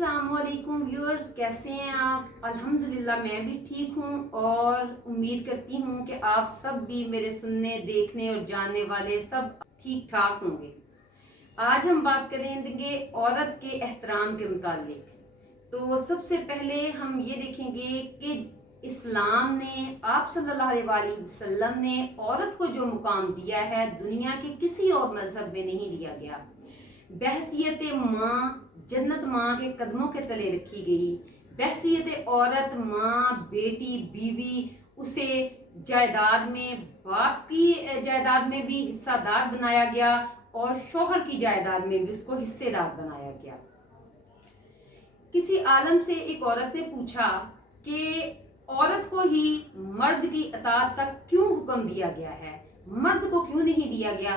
अस्सलाम वालेकुम व्यूअर्स, कैसे हैं आप। अल्हम्दुलिल्लाह मैं भी ठीक हूँ और उम्मीद करती हूँ कि आप सब भी मेरे सुनने, देखने और जानने वाले सब ठीक ठाक होंगे। आज हम बात करेंगे औरत के एहतराम के मुतालिक। तो सबसे पहले हम ये देखेंगे कि इस्लाम ने, आप सल्लल्लाहु अलैहि वसल्लम ने औरत को जो मुकाम दिया है दुनिया के किसी और मजहब में नहीं दिया गया। बहसियत माँ जन्नत माँ के कदमों के तले रखी गई। बहसियत औरत, माँ, बेटी, बीवी, उसे जायदाद में, बाप की जायदाद में भी हिस्सादार बनाया गया और शोहर की जायदाद में भी उसको हिस्सेदार बनाया गया। किसी आलम से एक औरत ने पूछा कि औरत को ही मर्द की अताअत का क्यों हुक्म दिया गया है, मर्द को क्यों नहीं दिया गया।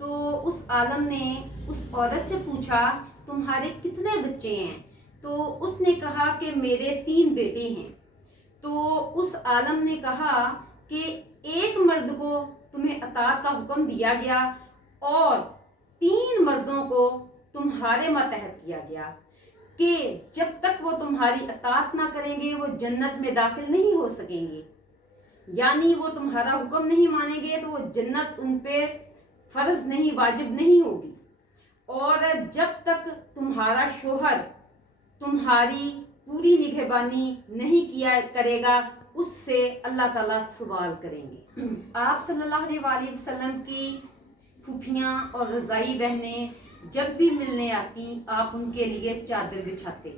तो उस आलम ने उस औरत से पूछा, तुम्हारे कितने बच्चे हैं। तो उसने कहा कि मेरे 3 बेटे हैं। तो उस आलम ने कहा कि एक मर्द को तुम्हें अताअत का हुक्म दिया गया और 3 मर्दों को तुम्हारे मतहत किया गया कि जब तक वो तुम्हारी अताअत ना करेंगे वो जन्नत में दाखिल नहीं हो सकेंगे। यानी वो तुम्हारा हुक्म नहीं मानेंगे तो वो जन्नत उन पे फर्ज नहीं, वाजिब नहीं होगी। और जब तक तुम्हारा शोहर तुम्हारी पूरी निगहबानी नहीं किया करेगा उससे अल्लाह ताला सवाल करेंगे। आप सल्लल्लाहु अलैहि वसल्लम की फूफियाँ और रज़ाई बहनें जब भी मिलने आती आप उनके लिए चादर बिछाते।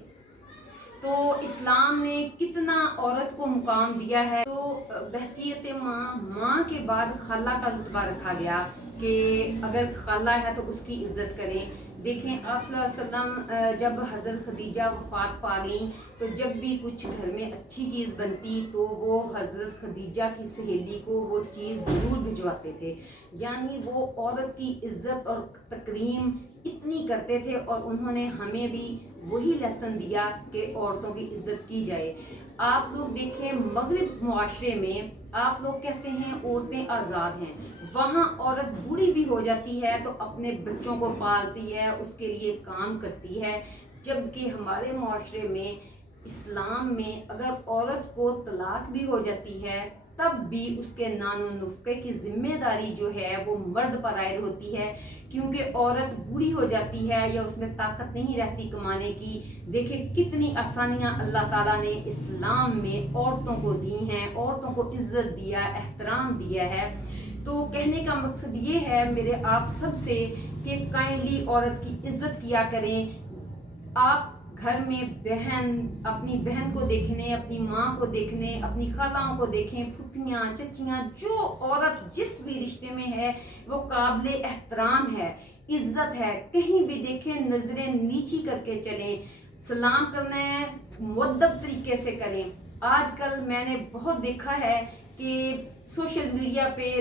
तो इस्लाम ने कितना औरत को मुकाम दिया है। तो बहसियत माँ के बाद खाला का रुतबा रखा गया कि अगर खाला है तो उसकी इज्जत करें। देखें आप सल्लल्लाहु अलैहि वसल्लम जब हज़रत खदीजा वफ़ात पा गई तो जब भी कुछ घर में अच्छी चीज़ बनती तो वो हज़रत खदीजा की सहेली को वो चीज़ ज़रूर भिजवाते थे। यानी वो औरत की इज्जत और तकरीम इतनी करते थे और उन्होंने हमें भी वही लेसन दिया कि औरतों की इज्जत की जाए। आप लोग देखें मगरिब मुआशरे में आप लोग कहते हैं औरतें आज़ाद हैं, वहाँ औरत बूढ़ी भी हो जाती है तो अपने बच्चों को पालती है, उसके लिए काम करती है। जबकि हमारे मुआशरे में, इस्लाम में, अगर औरत को तलाक भी हो जाती है तब भी उसके नानो नुफ़्क़े की जिम्मेदारी जो है वो मर्द पर आयद होती है, क्योंकि औरत बूढ़ी हो जाती है या उसमें ताकत नहीं रहती कमाने की। देखें कितनी आसानियाँ अल्लाह ताला ने इस्लाम में औरतों को दी हैं, औरतों को इज्जत दिया, एहतराम दिया है। तो कहने का मकसद ये है मेरे आप सब से कि काइंडली औरत की इज्जत किया करें। आप घर में बहन, अपनी बहन को देखने, अपनी माँ को देखने, अपनी खालाओं को देखें, फूफियाँ, चचियाँ, जो औरत जिस भी रिश्ते में है वो काबिल एहतराम है, इज्जत है। कहीं भी देखें नजरें नीची करके चलें, सलाम करना है मुअद्दब तरीके से करें। आजकल मैंने बहुत देखा है कि सोशल मीडिया पे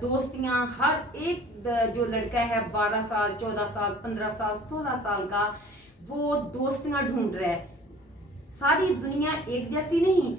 दोस्तियाँ, हर एक जो लड़का है 12 साल, 14 साल, 15 साल, 16 साल का, वो दोस्तियाँ ढूंढ रहा है। सारी दुनिया एक जैसी नहीं।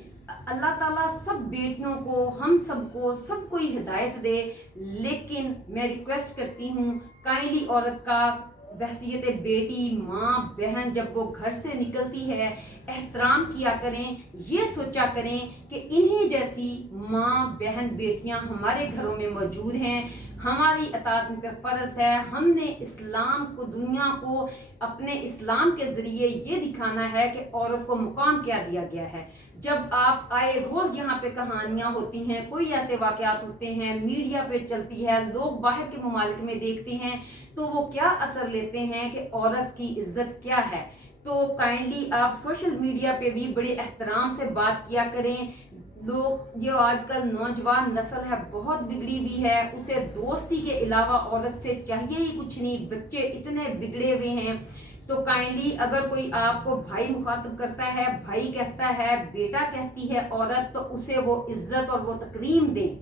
अल्लाह ताला सब बेटियों को, हम सबको, सबको ही हिदायत दे। लेकिन मैं रिक्वेस्ट करती हूँ काइंडली औरत का बहसियत बेटी, माँ, बहन जब वो घर से निकलती है एहतराम किया करें। ये सोचा करें कि इन्हीं जैसी माँ, बहन, बेटियाँ हमारे घरों में मौजूद हैं, हमारी अताअत पे फ़र्ज है। हमने इस्लाम को, दुनिया को अपने इस्लाम के ज़रिए ये दिखाना है कि औरत को मुकाम क्या दिया गया है। जब आप आए रोज़ यहाँ पे कहानियाँ होती हैं, कोई ऐसे वाक़यात होते हैं, मीडिया पे चलती है, लोग बाहर के ममालिक में देखते हैं तो वो क्या असर लेते हैं कि औरत की इज्जत क्या है। तो काइंडली आप सोशल मीडिया पे भी बड़े एहतराम से बात किया करें। लोग, जो आजकल नौजवान नस्ल है बहुत बिगड़ी हुई है, उसे दोस्ती के अलावा औरत से चाहिए ही कुछ नहीं। बच्चे इतने बिगड़े हुए हैं। तो काइंडली अगर कोई आपको भाई मुखातब करता है, भाई कहता है, बेटा कहती है औरत, तो उसे वो इज्जत और वो तकरीम दें।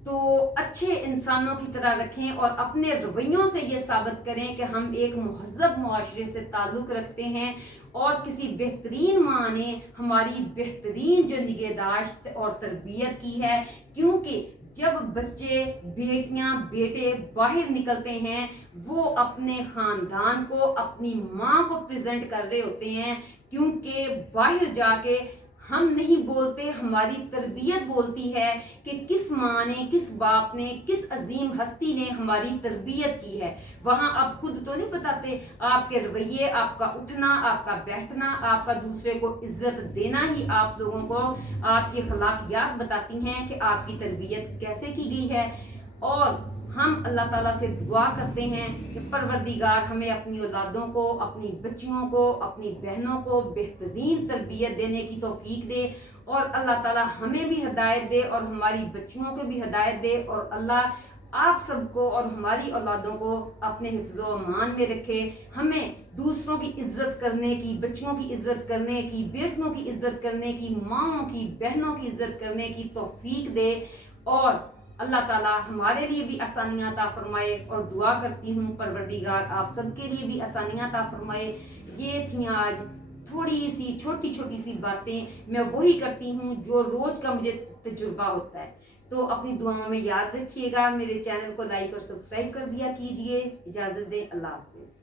तो अच्छे इंसानों की तरह रखें और अपने रवैयों से ये साबित करें कि हम एक महज़ब मुआशरे से ताल्लुक़ रखते हैं और किसी बेहतरीन माँ ने हमारी बेहतरीन जो निगहदाश्त और तरबियत की है। क्योंकि جب بچے بیٹیاں بیٹے باہر نکلتے ہیں وہ اپنے خاندان کو اپنی ماں کو پریزنٹ کر رہے ہوتے ہیں، کیونکہ باہر جا کے ہم نہیں بولتے، ہماری تربیت بولتی ہے کہ کس ماں نے، کس باپ نے، کس عظیم ہستی نے ہماری تربیت کی ہے۔ وہاں آپ خود تو نہیں بتاتے، آپ کے رویے، آپ کا اٹھنا، آپ کا بیٹھنا، آپ کا دوسرے کو عزت دینا ہی آپ لوگوں کو آپ کی اخلاقیات بتاتی ہیں کہ آپ کی تربیت کیسے کی گئی ہے۔ اور ہم اللہ تعالیٰ سے دعا کرتے ہیں کہ پروردگار ہمیں اپنی اولادوں کو، اپنی بچیوں کو، اپنی بہنوں کو بہترین تربیت دینے کی توفیق دے، اور اللہ تعالیٰ ہمیں بھی ہدایت دے اور ہماری بچیوں کو بھی ہدایت دے، اور اللہ آپ سب کو اور ہماری اولادوں کو اپنے حفظ و امان میں رکھے، ہمیں دوسروں کی عزت کرنے کی، بچیوں کی عزت کرنے کی، بیٹیوں کی عزت کرنے کی، ماؤں کی، بہنوں کی عزت کرنے کی توفیق دے، اور اللہ تعالیٰ ہمارے لیے بھی آسانیاں عطا فرمائے۔ اور دعا کرتی ہوں پروردگار آپ سب کے لیے بھی آسانیاں عطا فرمائے۔ یہ تھیں آج تھوڑی سی چھوٹی چھوٹی سی باتیں، میں وہی کرتی ہوں جو روز کا مجھے تجربہ ہوتا ہے، تو اپنی دعاؤں میں یاد رکھیے گا۔ میرے چینل کو لائک اور سبسکرائب کر دیا کیجئے۔ اجازت دیں، اللہ حافظ۔